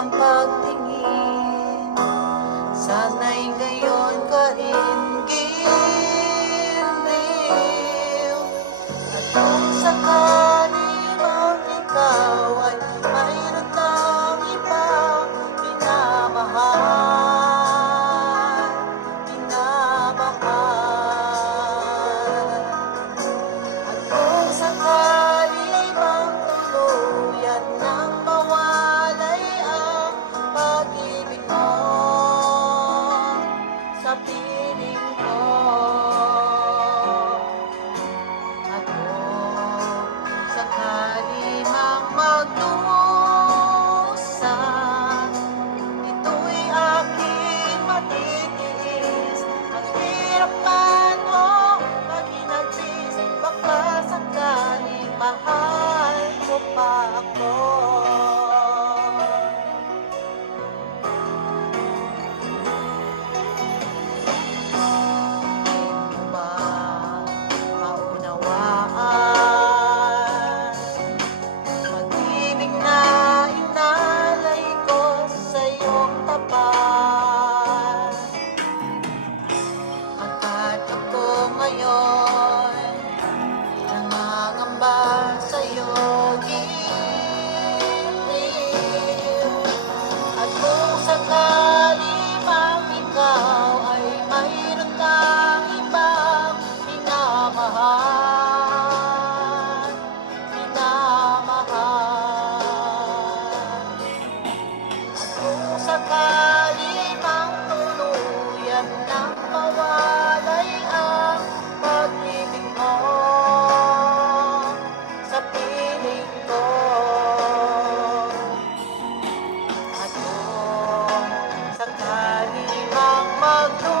kanyang pagtingin. Sana'y ngayon ka rin giliw. At kung sakali mang ikaw ay mayroon kang ibang minamahal, at kung sakali mang tuluyan nang mawalay ang pag-ibig mo sa piling ko, at kung sakali mang magdusa, ito'y aking matitiis. Ang hirap man o maginagis, baka sakaling mahal mo pa ako. Di mo ba maunawaan pag-ibig na inalay ko sa iyong tapat? At ako ngayon nangangamba sa'yo giliw. At kung sakali mang ikaw ay mayroon kang ibang minamahal, at kung sakali mang tuluyan nang mawalay ang pag-ibig mo sa piling ko, at kung sakali mang magdusa,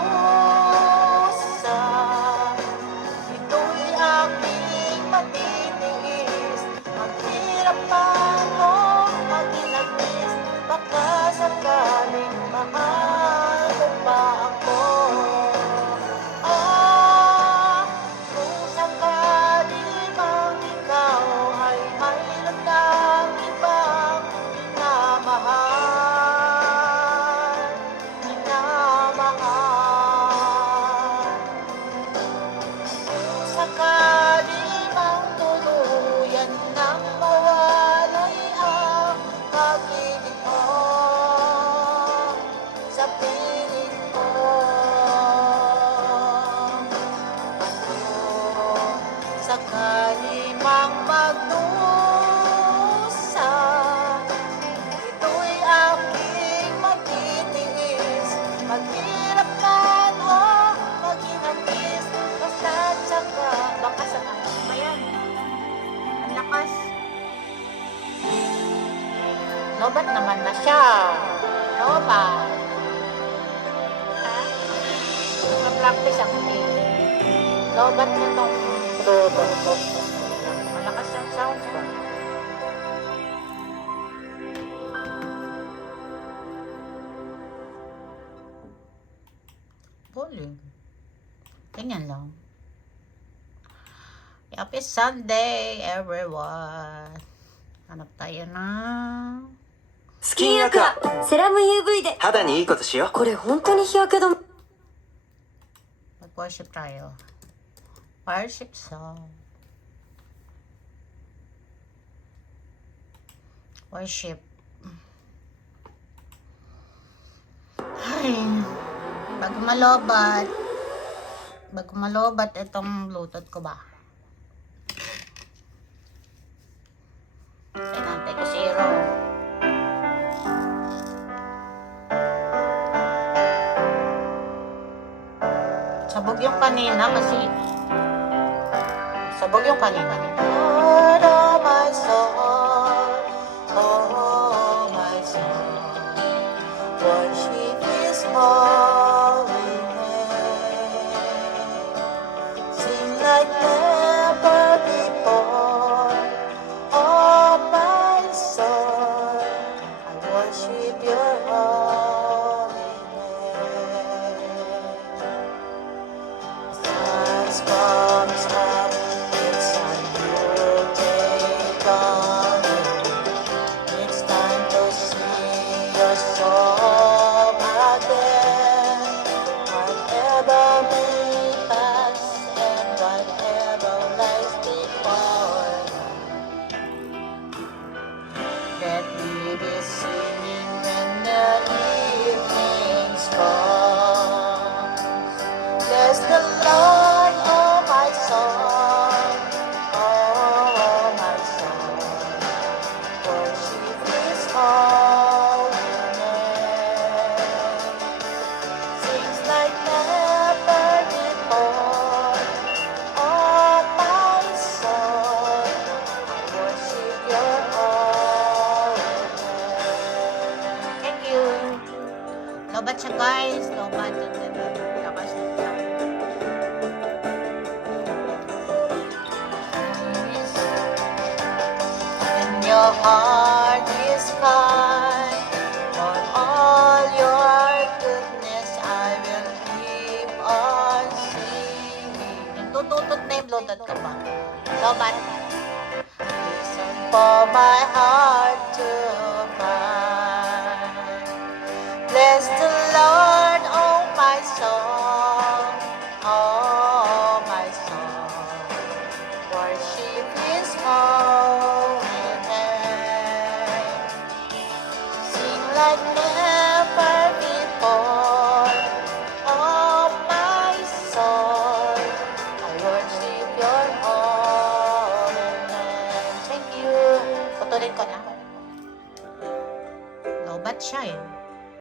ito'y aking matitiis. Maghirap man o maginagis, baka sakaling mahal mo pa ako. Kung sakali mang ikaw ay mayroon kang ibang minamahal, kung sakali mang tuluyan nang mawalay ang pag-ibig mo sa piling ko, at kung sakali mang magdusa, ito'y aking matitiis. Maghirap man o maginagis, basta't saka baka saka ba yan? Ang lakas. Lobat naman na siya. Lobat. Ha? Ma-practice ako eh. Lobat na tong malakas yung sounds ba? Bowling. Ganyan lang. Happy Sunday, everyone. Hanap tayo na. スキンアクアセラム UV で肌にいいことしよう。これ本当に日焼け止め Mag-worship tayo. Worship song. Worship. Ay, bago malobat itong bluetooth ko ba? Sinantay ko zero. Sabog yung kanina kasi sabog yung kanina. Lord, oh my soul, oh my soul, worship His holy name. Sing like never before, oh my soul, I worship Your holy name. Sun comes up, it's a new day dawning. It's time to sing Lobat siya guys. Lobat. Lakas ng sound. And your heart is kind. For all your goodness, I will keep on singing. Tututot na yung lotot ka ba? Lobat. Listen for my heart to find. Bless the Lord, oh my soul, oh my soul. Worship His holy name. Sing like never before, oh my soul. I worship Your holy name. Thank you. Putulin ko na. Lobat siya eh.